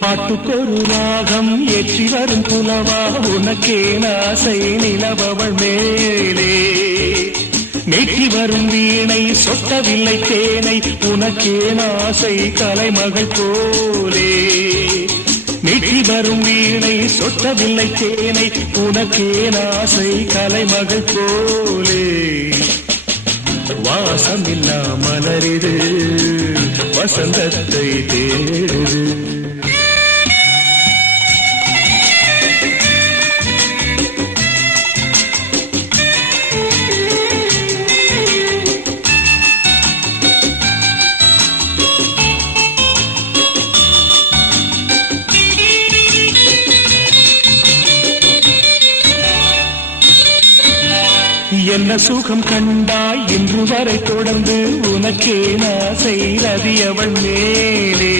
பாட்டுக்கொரு ராகம் ஏற்றி வரும் புலவா உனக்கே நாசை நிலவவள் மேலே மீட்டி வரும் வீணை சொட்டவில்லை தேனை உனக்கே நாசை கலைமகள் போலே மீட்டி வரும் வீணை சொட்டவில்லை தேனை உனக்கே நாசை கலைமகள் போலே வாசமில்லா மலரிது வசந்தத்தை தேடுது என்ன சுகம் கண்டாய் இன்று வரை தொடர்ந்து உனக்கே நாசை ரவி அவள் மேலே